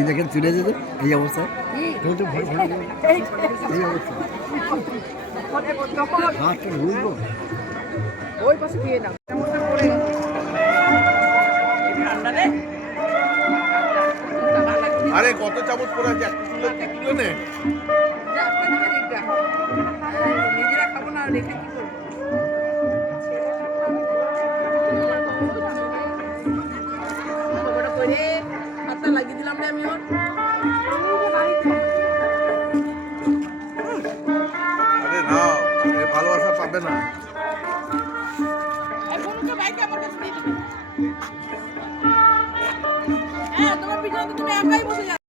দেখেন চলে যেত এই অবস্থায় এই অবস্থা হাতটা ঘুরবো ওই পাশে দিয়ে দাও আরে কত চামচ পড়ে আছে একটু তুলে নে নিজেরা খাবো না রেখে কি করবো করে হাতটা লাগিয়ে দিলাম রে আমি ওর আরে না এ ভালোবাসা পাবে না হ্যাঁ তোমার পিছনে তো তুমি একাই বসে যাও